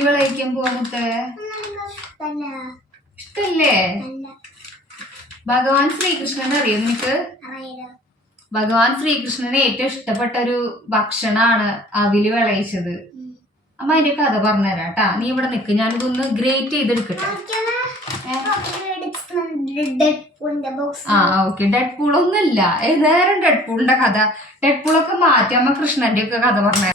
പോവാ മുത്തേ ഇഷ്ടല്ലേ. ഭഗവാൻ ശ്രീകൃഷ്ണൻ അറിയോ നിനക്ക്? ഭഗവാൻ ശ്രീകൃഷ്ണന് ഏറ്റവും ഇഷ്ടപ്പെട്ട ഒരു ഭക്ഷണാണ് അവിൽ വിളയിച്ചത്. അമ്മ അതിന്റെ കഥ പറഞ്ഞുതരാം കേട്ടാ നീ ഇവിടെ നിക്ക്. ഞാനിതൊന്ന് ഗ്രേറ്റ് ചെയ്തെടുക്കട്ടെ. ആ ഓക്കെ. ഡെഡ് പൂൾ ഒന്നുമില്ല. ഏതായാലും ഡെഡ് പൂളിന്റെ കഥ. ഡെഡ് പൂളൊക്കെ മാറ്റി അമ്മ കൃഷ്ണന്റെ ഒക്കെ കഥ പറഞ്ഞു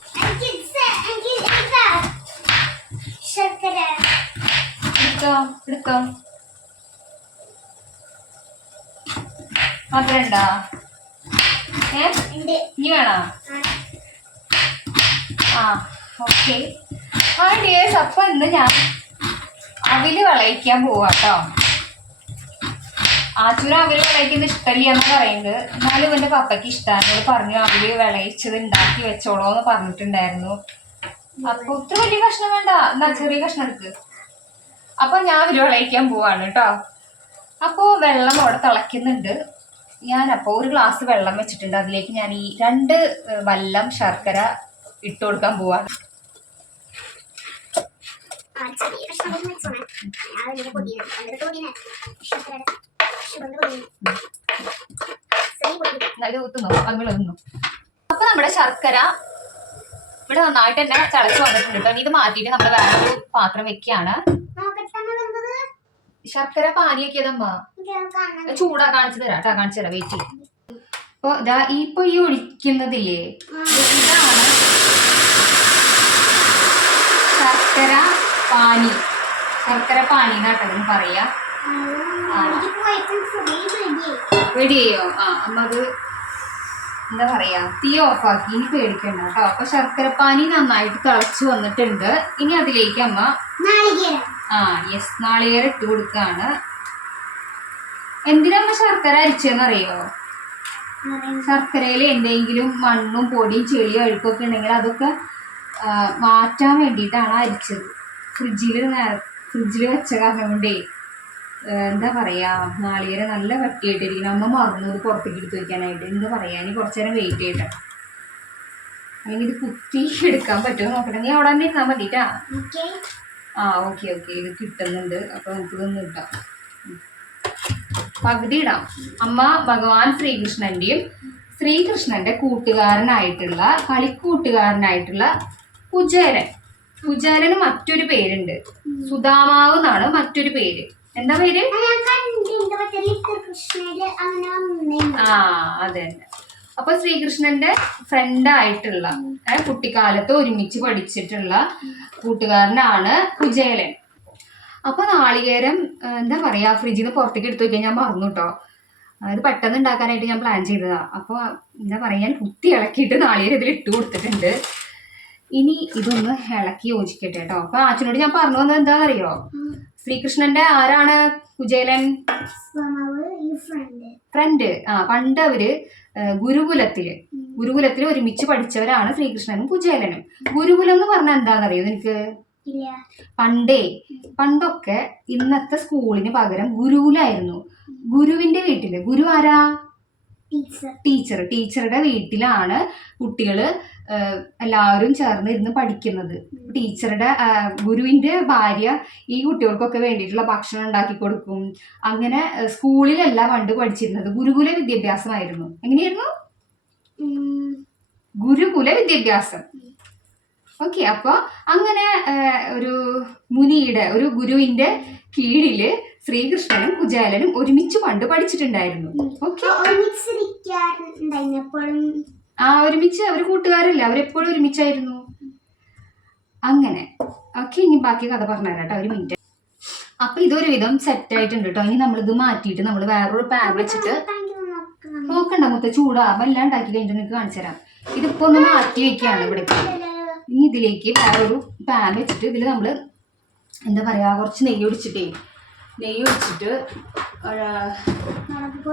എടുത്തോ എടുത്തോ മാത്രണ്ടാ ഏ? ഉണ്ട്. ഇനി വേണോ? ആ ഓക്കെ. ആ ഡിയേഴ്സ് അപ്പൊ ഇന്ന് ഞാൻ അവിൽ വളയിക്കാൻ പോവാട്ടോ കേട്ടോ അവർ അവിൽ വിളയിക്കുന്ന ഇഷ്ടമില്ല എന്ന് പറയുന്നത് എന്നാലും ഇവന്റെ പപ്പയ്ക്ക് ഇഷ്ടമാണ് പറഞ്ഞു അവർ വിളയിച്ചത് ഉണ്ടാക്കി വെച്ചോളോ എന്ന് പറഞ്ഞിട്ടുണ്ടായിരുന്നു. അപ്പൊ ഒത്തിരി വലിയ കഷ്ണം വേണ്ട. എന്നാ ചെറിയ കഷ്ണം എടുക്ക്. അപ്പൊ ഞാൻ വിളയിക്കാൻ പോവാണ് കേട്ടോ അപ്പോ വെള്ളം അവിടെ തിളയ്ക്കുന്നുണ്ട്. ഞാൻ അപ്പോൾ ഒരു ഗ്ലാസ് വെള്ളം വെച്ചിട്ടുണ്ട്. അതിലേക്ക് ഞാൻ ഈ രണ്ട് വല്ലം ശർക്കര ഇട്ട് കൊടുക്കാൻ പോവാണ് നല്ല അങ്ങനെ ഒന്നു അപ്പൊ നമ്മുടെ ശർക്കര ഇവിടെ നന്നായിട്ട് തന്നെ തിളച്ച് വന്നിട്ടുണ്ട് ഇത് മാറ്റിയിട്ട് നമ്മൾ വേറൊരു പാത്രം വെക്കുകയാണ്. ശർക്കര പാനിയൊക്കെയതമ്മ ചൂടാ കാണിച്ചു തരാം കേട്ടാ കാണിച്ചു തരാം വെയിറ്റ് ചെയ്യും അപ്പൊ ഇതാ ഇപ്പൊ ഈ ഒഴിക്കുന്നതില്ലേ ഇത് ഇതാണ് ശർക്കര പാനി. ശർക്കര പാനി എന്നാട്ടോ അതിന് പറയാ. വെടിയോ ആ അമ്മ അത് എന്താ പറയാ തീ ഓഫാക്കി ഇനി പേടിക്കണ്ട കേട്ടോ. അപ്പൊ ശർക്കര പാനി നന്നായിട്ട് തിളച്ചു വന്നിട്ടുണ്ട്. ഇനി അതിലേക്ക് അമ്മ ആ യെസ് നാളികേരം ഇട്ട് എന്തിനാ അമ്മ ശർക്കര അരിച്ചെന്നറിയോ? ശർക്കരയിൽ എന്തെങ്കിലും മണ്ണും പൊടിയും ചെളിയും അഴുക്കൊക്കെ ഉണ്ടെങ്കിൽ അതൊക്കെ മാറ്റാൻ വേണ്ടിയിട്ടാണ് അരിച്ചത്. ഫ്രിഡ്ജിൽ ഫ്രിഡ്ജിൽ വെച്ച കാരണം കൊണ്ടേ എന്താ പറയാ നാളികേരം നല്ല കട്ടിയായിട്ടിരിക്കണം അമ്മ മറന്നു ഇത് പുറത്തേക്ക് എടുത്ത് വയ്ക്കാനായിട്ട് എന്താ പറയാ ഇനി കുറച്ചു നേരം വെയിറ്റ് ചെയ്യട്ടെ. അല്ലെങ്കിൽ ഇത് കുത്തി എടുക്കാൻ പറ്റുമോ നോക്കട്ടെ. നീ അവിടെ തന്നെ ഇരുന്നാൽ മതിട്ടാ. ആ ഓക്കെ ഓക്കെ. ഇത് കിട്ടുന്നുണ്ട്. അപ്പൊ നമുക്ക് ഇതൊന്നും ഉം. പകുതി ഇടാം. അമ്മ ഭഗവാൻ ശ്രീകൃഷ്ണന്റെയും ശ്രീകൃഷ്ണന്റെ കൂട്ടുകാരനായിട്ടുള്ള കളിക്കൂട്ടുകാരനായിട്ടുള്ള കുചേരൻ കുചേരന് മറ്റൊരു പേരുണ്ട്. സുധാമാവ് എന്നാണ് മറ്റൊരു പേര്. എന്താ പേര്? ആ അതെ അപ്പൊ ശ്രീകൃഷ്ണന്റെ ഫ്രണ്ട് ആയിട്ടുള്ള കുട്ടിക്കാലത്ത് ഒരുമിച്ച് പഠിച്ചിട്ടുള്ള കൂട്ടുകാരനാണ് കുജേലൻ അപ്പൊ നാളികേരം എന്താ പറയാ ഫ്രിഡ്ജിൽ നിന്ന് പുറത്തേക്ക് എടുത്തു വെക്കാൻ ഞാൻ മറന്നു കേട്ടോ അത് പെട്ടെന്ന് ഉണ്ടാക്കാനായിട്ട് ഞാൻ പ്ലാൻ ചെയ്തതാ. അപ്പൊ എന്താ പറയാ ഞാൻ കുത്തി ഇളക്കിയിട്ട് നാളികേരം ഇതിൽ ഇട്ട് കൊടുത്തിട്ടുണ്ട്. ഇനി ഇതൊന്ന് ഇളക്കി യോജിക്കട്ടെ കേട്ടോ അപ്പൊ ആച്ചനോട് ഞാൻ പറഞ്ഞു വന്നത് എന്താ അറിയോ? ശ്രീകൃഷ്ണന്റെ ആരാണ് കുജേലൻ ഫ്രണ്ട് ആ പണ്ട് അവർ ഗുരുകുലത്തിൽ ഗുരുകുലത്തിൽ ഗുരുകുലത്തിൽ ഒരുമിച്ച് പഠിച്ചവരാണ് ശ്രീകൃഷ്ണനും കുജേലനും ഗുരുകുലം എന്ന് പറഞ്ഞാൽ എന്താണെന്നറിയോ നിനക്ക്? പണ്ടേ പണ്ടൊക്കെ ഇന്നത്തെ സ്കൂളിന് പകരം ഗുരുകുലായിരുന്നു. ഗുരുവിന്റെ വീട്ടിൽ ഗുരു ആരാ? ടീച്ചർ. ടീച്ചർ. ടീച്ചറുടെ വീട്ടിലാണ് കുട്ടികൾ എല്ലാവരും ചേർന്ന് ഇരുന്ന് പഠിക്കുന്നത്. ടീച്ചറുടെ ഗുരുവിന്റെ ഭാര്യ ഈ കുട്ടികൾക്കൊക്കെ വേണ്ടിയിട്ടുള്ള ഭക്ഷണം ഉണ്ടാക്കി കൊടുക്കും. അങ്ങനെ സ്കൂളിലല്ല പണ്ട് പഠിച്ചിരുന്നത്. ഗുരുകുല വിദ്യാഭ്യാസമായിരുന്നു. എങ്ങനെയായിരുന്നു? ഗുരുകുല വിദ്യാഭ്യാസം. ഓക്കെ അപ്പോൾ അങ്ങനെ ഒരു മുനിയുടെ ഒരു ഗുരുവിന്റെ കീഴിൽ ശ്രീകൃഷ്ണനും കുജാലനും ഒരുമിച്ച് പണ്ട് പഠിച്ചിട്ടുണ്ടായിരുന്നു. ഓക്കെ. ആ ഒരുമിച്ച് അവർ കൂട്ടുകാരല്ലേ? അവരെപ്പോഴും ഒരുമിച്ചായിരുന്നു. അങ്ങനെ. ഓക്കെ ഇനി ബാക്കി കഥ പറഞ്ഞുതരാം കേട്ടോ ഒരു മിനിറ്റ് അപ്പൊ ഇതൊരു വിധം സെറ്റ് ആയിട്ടുണ്ട് കേട്ടോ. ഇനി നമ്മളിത് മാറ്റിയിട്ട് നമ്മൾ വേറൊരു പാൻ വെച്ചിട്ട് നോക്കണ്ട മുത്ത ചൂടാകുമ്പോൾ എല്ലാം ഉണ്ടാക്കി കഴിഞ്ഞിട്ട് നിങ്ങൾക്ക് കാണിച്ചു തരാം. ഇതിപ്പോ ഒന്ന് മാറ്റി വെക്കുകയാണ് ഇവിടെ ഇനി ഇതിലേക്ക് വേറൊരു പാൻ വെച്ചിട്ട് ഇതിൽ നമ്മൾ എന്താ പറയാ കുറച്ച് നെയ്യ് ഒടിച്ചിട്ടേ നെയ്യ് ഒടിച്ചിട്ട്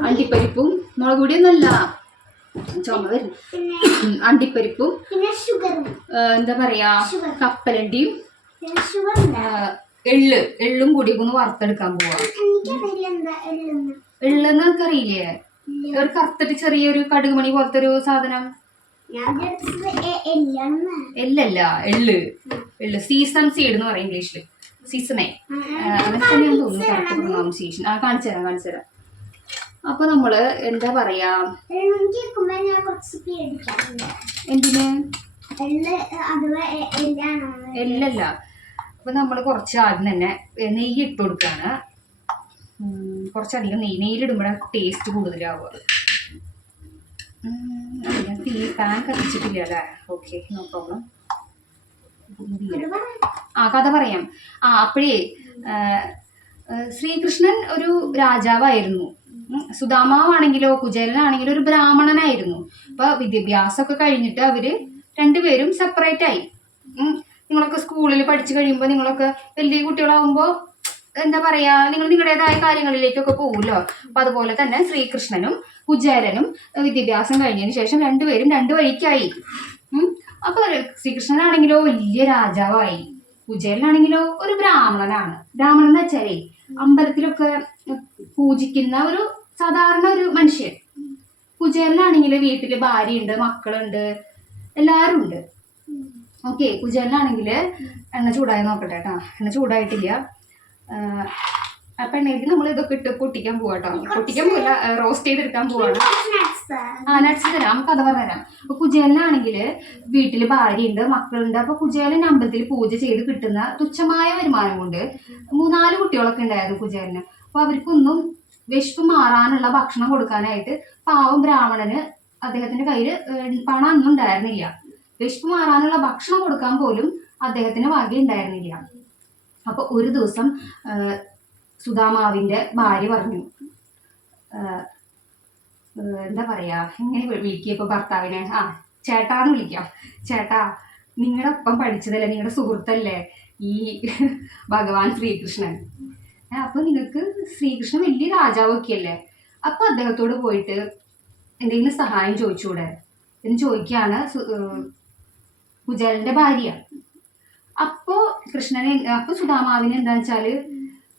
അണ്ടിപ്പരിപ്പും മുളക് പൊടിയൊന്നല്ല ചുമ വരുന്നത് അണ്ടിപ്പരിപ്പും എന്താ പറയാ കപ്പലണ്ടിയും എള്ള് എള്ളും കൂടി ഒന്ന് വറുത്തെടുക്കാൻ പോവാ. എള്ളുന്ന്. എള്ളെന്ന് നമുക്കറിയില്ലേ ഒരു കറുത്തിട്ട് ചെറിയൊരു കടുക് മണി പോലത്തെ ഒരു സാധനം ഞാൻ എല്ലല്ല എള്ള്. എള്ള്. സീസൺ സീഡ് എന്ന് പറയും ഇംഗ്ലീഷിൽ സീസണേ അങ്ങനെ തന്നെയാണ് തോന്നുന്നു കറക്റ്റ് പ്രൊണൗൺസിയേഷൻ ആ കാണിച്ചു തരാം കാണിച്ചു തരാം. അപ്പൊ നമ്മൾ എന്താ പറയാ? എന്തിന്? എല്ലല്ല. അപ്പൊ നമ്മൾ കുറച്ച് ആദ്യം തന്നെ നെയ്യ് ഇട്ട് കൊടുക്കാണ്. കുറച്ചധികം നെയ്യ്. നെയ്യിലിടുമ്പോഴാണ് ടേസ്റ്റ് കൂടുതലാവുക. തീ പാൻ കത്തിച്ചിട്ടില്ല അല്ലേ? Okay no problem. ആ കഥ പറയാം. ആ അപ്പോഴേ ശ്രീകൃഷ്ണൻ ഒരു രാജാവായിരുന്നു. സുദാമാവാണെങ്കിലോ കുചേലനാണെങ്കിലോ ഒരു ബ്രാഹ്മണനായിരുന്നു. അപ്പൊ വിദ്യാഭ്യാസമൊക്കെ കഴിഞ്ഞിട്ട് അവർ രണ്ടുപേരും സെപ്പറേറ്റ് ആയി. നിങ്ങളൊക്കെ സ്കൂളിൽ പഠിച്ചു കഴിയുമ്പോൾ നിങ്ങളൊക്കെ വലിയ കുട്ടികളാകുമ്പോൾ എന്താ പറയാ നിങ്ങൾ നിങ്ങളുടേതായ കാര്യങ്ങളിലേക്കൊക്കെ പോകുമല്ലോ അപ്പൊ അതുപോലെ തന്നെ ശ്രീകൃഷ്ണനും കുചേലനും വിദ്യാഭ്യാസം കഴിഞ്ഞതിന് ശേഷം രണ്ടുപേരും രണ്ടു വഴിക്കായി. അപ്പൊ ശ്രീകൃഷ്ണനാണെങ്കിലോ വലിയ രാജാവായി. കുചേലനാണെങ്കിലോ ഒരു ബ്രാഹ്മണനാണ്. ബ്രാഹ്മണൻ എന്ന് വെച്ചാലേ അമ്പലത്തിലൊക്കെ പൂജിക്കുന്ന ഒരു സാധാരണ ഒരു മനുഷ്യൻ. കുചേലനാണെങ്കിൽ വീട്ടിൽ ഭാര്യയുണ്ട് മക്കളുണ്ട് എല്ലാരും ഉണ്ട്. ഓക്കെ കുചേലനാണെങ്കിൽ എണ്ണ ചൂടായി നോക്കട്ടെ കേട്ടോ എണ്ണ ചൂടായിട്ടില്ല. അപ്പൊ എണ്ണയിൽ നമ്മൾ ഇതൊക്കെ ഇട്ട് പൊട്ടിക്കാൻ പോവാട്ടോ. പൊട്ടിക്കാൻ പോവില്ല റോസ്റ്റ് ചെയ്തെടുക്കാൻ പോവാണ്. ആ നട്സ് തരാം. നമുക്ക് അത് പറഞ്ഞുതരാം. അപ്പൊ കുജേലിനാണെങ്കിൽ വീട്ടിൽ ഭാര്യയുണ്ട് മക്കളുണ്ട്. അപ്പൊ കുജേലൻ അമ്പലത്തിൽ പൂജ ചെയ്ത് കിട്ടുന്ന തുച്ഛമായ വരുമാനം കൊണ്ട് മൂന്നാൽ കുട്ടികളൊക്കെ ഉണ്ടായിരുന്നു കുജേലിന് അപ്പൊ അവർക്കൊന്നും വിശപ്പ് മാറാനുള്ള ഭക്ഷണം കൊടുക്കാനായിട്ട് പാവം ബ്രാഹ്മണന് അദ്ദേഹത്തിന്റെ കയ്യിൽ പണം ഒന്നും ഉണ്ടായിരുന്നില്ല. വിശപ്പ് മാറാനുള്ള ഭക്ഷണം കൊടുക്കാൻ പോലും അദ്ദേഹത്തിന് വകയുണ്ടായിരുന്നില്ല. അപ്പൊ ഒരു ദിവസം സുധാമാവിന്റെ ഭാര്യ പറഞ്ഞു. എന്താ പറയാ എങ്ങനെ വിളിക്കുക ഭർത്താവിനെ ആ ചേട്ടാന്ന് വിളിക്കാം. ചേട്ടാ നിങ്ങളുടെ ഒപ്പം പഠിച്ചതല്ലേ നിങ്ങളുടെ സുഹൃത്തല്ലേ ഈ ഭഗവാൻ ശ്രീകൃഷ്ണൻ? അപ്പോൾ അപ്പൊ നിങ്ങൾക്ക് ശ്രീകൃഷ്ണൻ വലിയ രാജാവൊക്കെ അല്ലേ അപ്പൊ അദ്ദേഹത്തോട് പോയിട്ട് എന്തെങ്കിലും സഹായം ചോദിച്ചൂടെ? എന്ന് ചോദിക്കുകയാണ് കുജലന്റെ ഭാര്യ. അപ്പോ കൃഷ്ണനെ അപ്പൊ സുധാമാവിന് എന്താ വെച്ചാൽ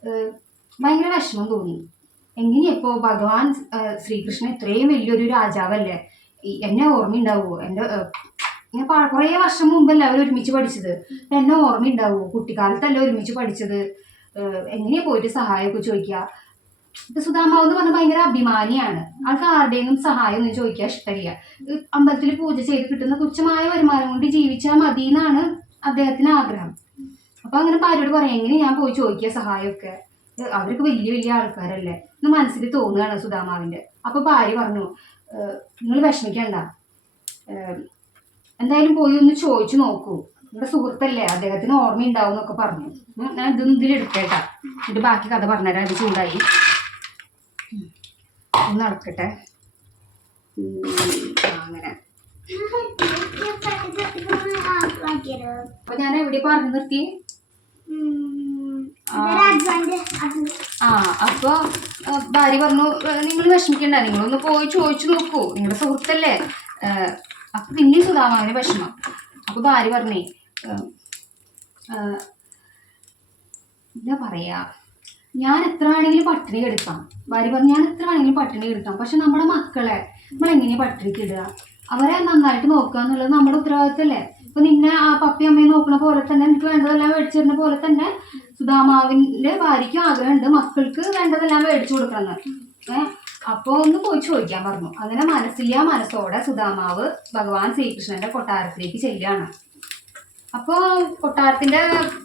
ഏഹ് ഭയങ്കര വിഷമം തോന്നി. എങ്ങനെയപ്പോ ഭഗവാൻ ശ്രീകൃഷ്ണൻ ഇത്രയും വലിയൊരു രാജാവല്ലേ? എന്നെ ഓർമ്മയുണ്ടാവുമോ എന്റെ ഞാൻ കുറെ വർഷം മുമ്പല്ലേ അവർ ഒരുമിച്ച് പഠിച്ചത്. എന്നെ ഓർമ്മയുണ്ടാവുമോ കുട്ടിക്കാലത്തല്ലേ ഒരുമിച്ച് പഠിച്ചത്? എങ്ങനെയാ പോയിട്ട് സഹായമൊക്കെ ചോദിക്കുക? ഇപ്പൊ സുധാമാവ് എന്ന് പറഞ്ഞാൽ ഭയങ്കര അഭിമാനിയാണ്. ആൾക്ക് ആരുടെയും സഹായം ഒന്നും ചോദിക്കാൻ ഇഷ്ടമില്ല. അമ്പലത്തിൽ പൂജ ചെയ്ത് കിട്ടുന്ന തുച്ഛമായ വരുമാനം കൊണ്ട് ജീവിച്ചാൽ മതി എന്നാണ് അദ്ദേഹത്തിന് ആഗ്രഹം. അപ്പൊ അങ്ങനെ ഭാര്യയോട് പറയാം എങ്ങനെ ഞാൻ പോയി ചോദിക്കുക സഹായമൊക്കെ? ഏഹ്, അവരൊക്കെ വലിയ വലിയ ആൾക്കാരല്ലേ? എന്ന് മനസ്സിൽ തോന്നുകയാണ് സുധാമാവിന്റെ അപ്പൊ ഭാര്യ പറഞ്ഞു നിങ്ങൾ വിഷമിക്കണ്ട. എന്തായാലും പോയി ഒന്ന് ചോദിച്ചു നോക്കൂ. നിങ്ങളുടെ സുഹൃത്തല്ലേ? അദ്ദേഹത്തിന് ഓർമ്മയുണ്ടാവും എന്നൊക്കെ പറഞ്ഞു. ഞാൻ ഇതൊന്നും ഇതിൽ എടുക്കേട്ടാ എന്നിട്ട് ബാക്കി കഥ പറഞ്ഞുതരാം. അത് ചൂടായി. ഒന്ന് നടക്കട്ടെ. അങ്ങനെ. അപ്പൊ ഞാൻ എവിടെ പറഞ്ഞു നിർത്തി. ആ. അപ്പൊ ഭാര്യ പറഞ്ഞു നിങ്ങൾ വിഷമിക്കണ്ട നിങ്ങളൊന്ന് പോയി ചോദിച്ചു നോക്കൂ. നിങ്ങളുടെ സുഹൃത്തല്ലേ? അപ്പൊ പിന്നെ സുധാമാവിന് വിഷമം. അപ്പൊ ഭാര്യ പറഞ്ഞേ എന്താ പറയാ? ഞാൻ എത്ര വേണമെങ്കിലും പട്ടിണി എടുക്കാം ഭാര്യ പറഞ്ഞു ഞാൻ എത്ര വേണമെങ്കിലും പട്ടിണി എടുക്കാം പക്ഷെ നമ്മുടെ മക്കളെ നമ്മൾ എങ്ങനെയാ പട്ടിണിക്ക് ഇടുക? അവരെ നന്നായിട്ട് നോക്കുക എന്നുള്ളത് നമ്മുടെ ഉത്തരവാദിത്തമല്ലേ ഇപ്പൊ നിന്നെ ആ പപ്പി അമ്മയെ നോക്കണ പോലെ തന്നെ എനിക്ക് വേണ്ടതെല്ലാം മേടിച്ചിരുന്ന പോലെ തന്നെ സുധാമാവിന്റെ ഭാര്യയ്ക്കും ആഗ്രഹമുണ്ട്. മക്കൾക്ക് വേണ്ടതെല്ലാം മേടിച്ചു കൊടുക്കണം ഏഹ് അപ്പൊ ഒന്ന് പോയി ചോദിക്കാൻ പറഞ്ഞു. അങ്ങനെ മനസ്സില്ല മനസ്സോടെ സുധാമാവ് ഭഗവാൻ ശ്രീകൃഷ്ണന്റെ കൊട്ടാരത്തിലേക്ക് ചെല്ലുകയാണ്. അപ്പോ കൊട്ടാരത്തിന്റെ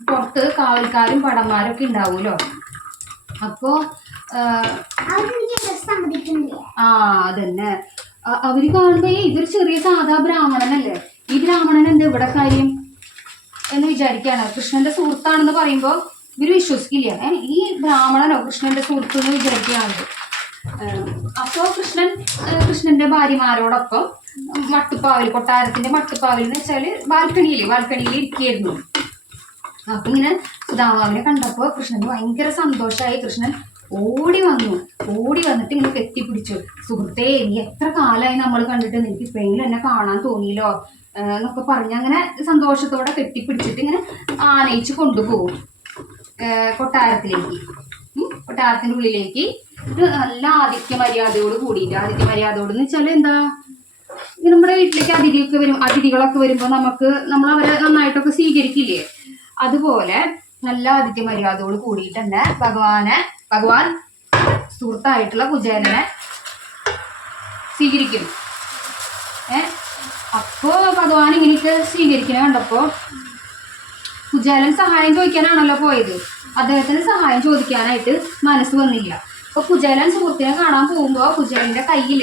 പുറത്ത് കാവൽക്കാരും പടന്മാരും ഒക്കെ ഉണ്ടാവുമല്ലോ അപ്പോ ആ അതന്നെ. അവർ കാണുമ്പോ ഇതൊരു ചെറിയ സാധാ ബ്രാഹ്മണൻ ഇവിടെ കാര്യം എന്ന് വിചാരിക്കുകയാണ്. കൃഷ്ണന്റെ സുഹൃത്താണെന്ന് പറയുമ്പോൾ ഇവർ വിശ്വസിക്കില്ല. ഈ ബ്രാഹ്മണനോ കൃഷ്ണന്റെ സുഹൃത്ത് എന്ന് വിചാരിക്കുകയാണ്. അപ്പോ കൃഷ്ണൻ കൃഷ്ണന്റെ ഭാര്യമാരോടൊപ്പം മട്ടുപ്പാവൽ കൊട്ടാരത്തിന്റെ മട്ടുപ്പാവൽ എന്ന് വെച്ചാൽ ബാൽക്കണിയിൽ ബാൽക്കണിയിൽ ഇരിക്കുകയായിരുന്നു. അപ്പൊ ഇങ്ങനെ സുധാമാവിനെ കണ്ടപ്പോ കൃഷ്ണന് ഭയങ്കര സന്തോഷമായി കൃഷ്ണൻ ഓടി വന്നു. ഓടി വന്നിട്ട് ഇങ്ങനെ കെട്ടിപ്പിടിച്ചു. സുഹൃത്തേ നീ എത്ര കാലമായി നമ്മൾ കണ്ടിട്ട്? നിനക്ക് ഇപ്പോഴെങ്കിലും എന്നെ കാണാൻ തോന്നിയില്ലോ? എന്നൊക്കെ പറഞ്ഞ് അങ്ങനെ സന്തോഷത്തോടെ കെട്ടിപ്പിടിച്ചിട്ട് ഇങ്ങനെ ആനയിച്ച് കൊണ്ടുപോകും. കൊട്ടാരത്തിലേക്ക്. കൊട്ടാരത്തിന്റെ ഉള്ളിലേക്ക്. നല്ല ആദിത്യ മര്യാദയോട് കൂടിയിട്ട്. ആദിത്യ മര്യാദയോട് എന്ന് വെച്ചാൽ എന്താ? നമ്മുടെ വീട്ടിലേക്ക് അതിഥിയൊക്കെ വരും. അതിഥികളൊക്കെ വരുമ്പോൾ നമുക്ക് നമ്മൾ അവരെ നന്നായിട്ടൊക്കെ സ്വീകരിക്കില്ലേ? അതുപോലെ നല്ല ആദിത്യ മര്യാദയോട് കൂടിയിട്ട് തന്നെ ഭഗവാനെ ഭഗവാൻ സുഹൃത്തായിട്ടുള്ള കുചേലനെ സ്വീകരിക്കും. ഏ? അപ്പോ ഭഗവാൻ ഇങ്ങനെയൊക്കെ സ്വീകരിക്കണ കണ്ടപ്പോ കുചേലൻ സഹായം ചോദിക്കാനാണല്ലോ പോയത്. അദ്ദേഹത്തിന് സഹായം ചോദിക്കാനായിട്ട് മനസ്സ് വന്നില്ല. അപ്പൊ കുചേലൻ സുഹൃത്തിനെ കാണാൻ പോകുമ്പോ കുചേലന്റെ കയ്യിൽ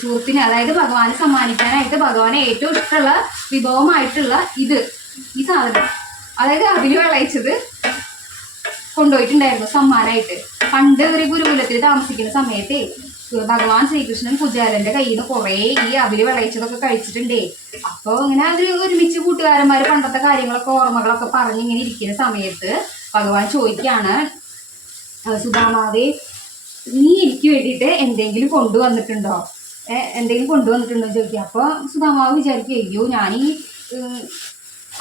സുഹൃത്തിനെ അതായത് ഭഗവാനെ സമ്മാനിക്കാനായിട്ട് ഭഗവാന് ഏറ്റവും ഇഷ്ടമുള്ള വിഭവമായിട്ടുള്ള ഇത് ഈ സാധനം. അതായത് അതിൽ വിളയിച്ചത് കൊണ്ടുപോയിട്ടുണ്ടായിരുന്നു സമ്മാനായിട്ട്. പണ്ട് ഒരു ഗുരുകുലത്തിൽ താമസിക്കുന്ന സമയത്തെ ഭഗവാൻ ശ്രീകൃഷ്ണൻ പൂജാരന്റെ കയ്യിൽ നിന്ന് കുറേ ഈ അവർ വിളയിച്ചതൊക്കെ കഴിച്ചിട്ടുണ്ടേ. അപ്പൊ ഇങ്ങനെ അവർ ഒരുമിച്ച് കൂട്ടുകാരന്മാര് പണ്ടത്തെ കാര്യങ്ങളൊക്കെ ഓർമ്മകളൊക്കെ പറഞ്ഞ് ഇങ്ങനെ ഇരിക്കുന്ന സമയത്ത് ഭഗവാൻ ചോദിക്കാണ് സുധാമാവേ നീ എനിക്ക് വേണ്ടിയിട്ട് എന്തെങ്കിലും കൊണ്ടുവന്നിട്ടുണ്ടോ? എന്തെങ്കിലും കൊണ്ടുവന്നിട്ടുണ്ടോ? ചോദിക്കുക. അപ്പൊ സുധാമാവ് വിചാരിക്കും അയ്യോ ഞാൻ ഈ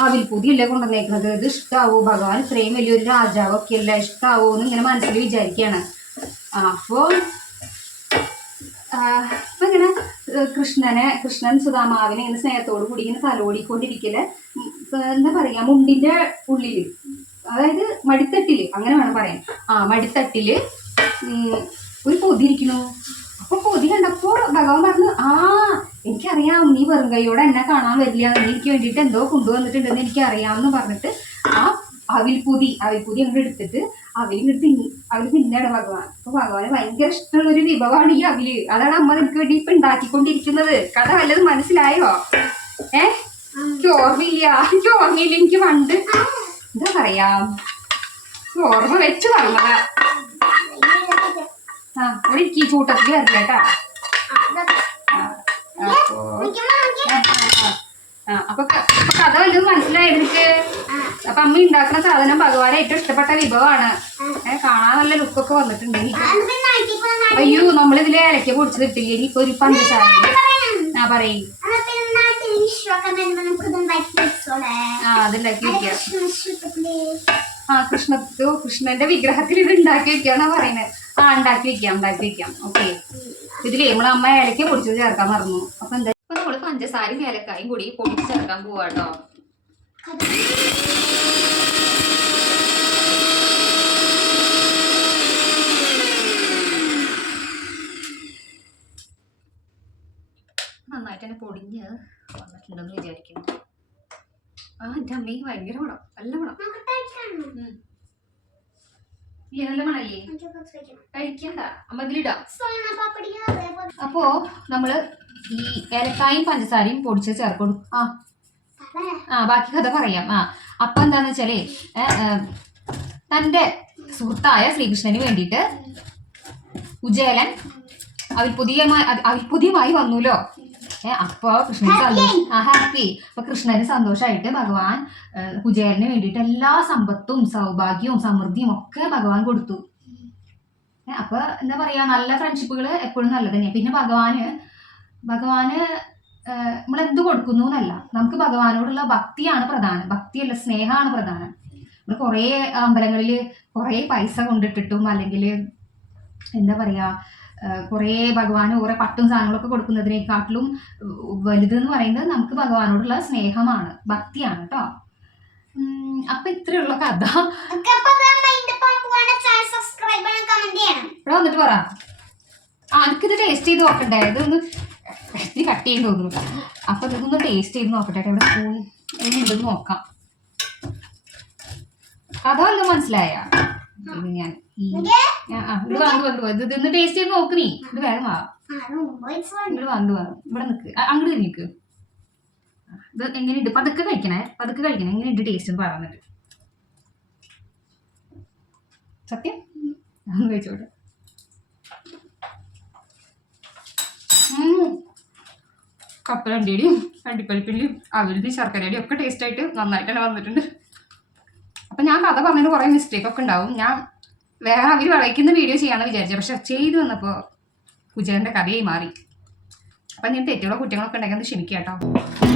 അവിൽപൂതിയല്ലേ കൊണ്ടുവന്നേക്കുന്നത്? ഇത് ഇഷ്ടാവോ? ഭഗവാൻ ഇത്രയും വലിയൊരു രാജാവൊക്കെ അല്ല? ഇഷ്ടാവോ എന്ന് ഇങ്ങനെ മനസ്സിൽ വിചാരിക്കുകയാണ്. അപ്പോൾ അപ്പോ ഇങ്ങനെ കൃഷ്ണനെ കൃഷ്ണൻ സുധാമാവിനെ ഇങ്ങനെ സ്നേഹത്തോടു കൂടി ഇങ്ങനെ തലോടിക്കൊണ്ടിരിക്കൽ എന്താ പറയാ മുണ്ടിന്റെ ഉള്ളിൽ അതായത് മടിത്തട്ടിൽ അങ്ങനെ വേണം പറയാൻ. ആ മടിത്തട്ടിൽ ഒരു പൊതി ഇരിക്കുന്നു. അപ്പൊ പൊതി കണ്ടപ്പോ ഭഗവാൻ പറഞ്ഞു ആ എനിക്കറിയാം നീ വെറും കൈയോടെ എന്നെ കാണാൻ വരില്ല. എനിക്ക് വേണ്ടിയിട്ട് എന്തോ കൊണ്ടുവന്നിട്ടുണ്ടെന്ന് എനിക്കറിയാമെന്ന് പറഞ്ഞിട്ട് ആ അവിൽപുതി അവിൽപുതി അങ്ങോട്ട് എടുത്തിട്ട് അവിലും തിന്നി അവർ തിന്നാണ് ഭഗവാൻ. അപ്പൊ ഭഗവാന് ഭയങ്കര ഇഷ്ടമുള്ള ഒരു വിഭവമാണ് ഈ അവിൽ. അതാണ് അമ്മ നിനക്ക് വേണ്ടി ഇപ്പൊ ഉണ്ടാക്കിക്കൊണ്ടിരിക്കുന്നത് കഥ വല്ലതും മനസ്സിലായോ? ഏ? എനിക്ക് ഓർമ്മയില്ല. എനിക്ക് ഓർമ്മയില്ല. എനിക്ക് പണ്ട് എന്താ പറയാ? ഓർമ്മ വെച്ച് പറഞ്ഞതാ. ആ ഇവിടെ ഇരിക്കി ചൂട്ടത്തിൽ വരില്ല കേട്ടാ. അപ്പോ കഥ വല്ലതും മനസ്സിലായി എനിക്ക് അപ്പൊ അമ്മ ഉണ്ടാക്കുന്ന സാധനം ഭഗവാനെ ഏറ്റവും ഇഷ്ടപ്പെട്ട വിഭവമാണ്. കാണാൻ നല്ല ലുക്കൊക്കെ വന്നിട്ടുണ്ട്. അയ്യോ നമ്മളിതിൽ ഇലക്ക പൊടിച്ച് കിട്ടില്ല ഇനിയിപ്പോ ഒരു പഞ്ചസാര ആ പറയും. ആ കൃഷ്ണ കൃഷ്ണന്റെ വിഗ്രഹത്തിൽ ഇത് ഉണ്ടാക്കി വെക്കാന്നാ പറയുന്നത് ആ ഉണ്ടാക്കി വെക്കാം ഉണ്ടാക്കി വെക്കാം. ഓക്കെ. ഇതിലേ നമ്മളെ അമ്മ ഏലക്കയും പൊടിച്ചത് ചേർക്കാൻ പറഞ്ഞു അപ്പൊ എന്താ ഇപ്പൊ നമ്മൾ പഞ്ചസാരയും ഏലക്കായും കൂടി പൊടിച്ച് ചേർക്കാൻ പോവാട്ടോ നന്നായിട്ട് തന്നെ പൊടിഞ്ഞ് വന്നിട്ടുണ്ടെന്ന് വിചാരിക്കുന്നു. ആ എന്റെ അമ്മയ്ക്ക് ഭയങ്കര മണം. നല്ല ഉം. അപ്പോ നമ്മൾ ഈ ഏലക്കായും പഞ്ചസാരയും പൊടിച്ച് ചേർക്കും. ആ. ആ ബാക്കി കഥ പറയാം. ആ. അപ്പൊ എന്താന്ന് വെച്ചാലേ തന്റെ സുഹൃത്തായ ശ്രീകൃഷ്ണന് വേണ്ടിയിട്ട് അവിൽ പുതിയ അവിൽ പുതിയമായി ഏ അപ്പൊ കൃഷ്ണന് സന്തോഷം ആ ഹാപ്പി അപ്പൊ കൃഷ്ണന് സന്തോഷമായിട്ട് ഭഗവാൻ ഏ, കുചേലന് വേണ്ടിയിട്ട് എല്ലാ സമ്പത്തും സൗഭാഗ്യവും സമൃദ്ധിയും ഒക്കെ ഭഗവാൻ കൊടുത്തു. അപ്പൊ എന്താ പറയാ നല്ല ഫ്രണ്ട്ഷിപ്പുകൾ എപ്പോഴും നല്ലത് തന്നെയാണ് പിന്നെ ഭഗവാന് ഭഗവാന് നമ്മൾ എന്ത് കൊടുക്കുന്നു എന്നല്ല. നമുക്ക് ഭഗവാനോടുള്ള ഭക്തിയാണ് പ്രധാനം. ഭക്തിയല്ല സ്നേഹമാണ് പ്രധാനം. നമ്മൾ കുറേ അമ്പലങ്ങളിൽ കുറേ പൈസ കൊണ്ടിട്ടിട്ടും അല്ലെങ്കിൽ എന്താ പറയാ കുറേ ഭഗവാന് കുറേ പട്ടും സാധനങ്ങളൊക്കെ കൊടുക്കുന്നതിനേക്കാട്ടിലും വലുത് എന്ന് പറയുന്നത് നമുക്ക് ഭഗവാനോടുള്ള സ്നേഹമാണ് ഭക്തിയാണ് കേട്ടോ അപ്പൊ ഇത്രയുള്ള കഥ. ഇവിടെ വന്നിട്ട് പറ. ആ എനിക്കിത് ടേസ്റ്റ് ചെയ്ത് നോക്കണ്ടേ? ഇതൊന്ന് ഇത്തിരി കട്ട് ചെയ്ത് തോന്നുന്നു അപ്പൊ ഇതൊന്ന് ടേസ്റ്റ് ചെയ്ത് നോക്കട്ടെ ഇവിടെ സ്പൂൺ ഉണ്ടെന്ന് നോക്കാം. കഥ വല്ലതും മനസ്സിലായ? ഇത് ഞാൻ ഇത് വന്നു വന്നു ഇത് ഇതൊന്ന് ടേസ്റ്റ് ചെയ്ത് നോക്ക് നീ. ഇത് വേഗം വാ. ഇവിടെ വന്നു. വാ ഇവിടെ നിക്ക്. അങ്ങോട്ട് നിക്ക് ഇത് എങ്ങനെയുണ്ട്? പതുക്കെ കഴിക്കണേ. പതുക്കെ കഴിക്കണേ. എങ്ങനെയുണ്ട് ടേസ്റ്റ് എന്ന് പറയുന്നത്? സത്യം? ഒന്ന് കഴിച്ചോട്ടെ. കപ്പലണ്ടിയുടെയും അണ്ടിപ്പരിപ്പിന്റെയും അവരുടെയും ശർക്കരയുടെയും ഒക്കെ ടേസ്റ്റ് ആയിട്ട് നന്നായിട്ട് തന്നെ വന്നിട്ടുണ്ട്. അപ്പം ഞാൻ കഥ പറഞ്ഞതിന് കുറേ മിസ്റ്റേക്ക് ഒക്കെ ഉണ്ടാവും. ഞാൻ വേറെ അവർ വളയ്ക്കുന്ന വീഡിയോ ചെയ്യാമെന്ന് വിചാരിച്ചത് പക്ഷെ ചെയ്തു വന്നപ്പോൾ കുജേറിന്റെ കഥയായി മാറി. അപ്പം ഞാൻ തെറ്റുകളോ കുറ്റങ്ങളൊക്കെ ഉണ്ടെങ്കിൽ ഒന്ന് ക്ഷമിക്കാം കേട്ടോ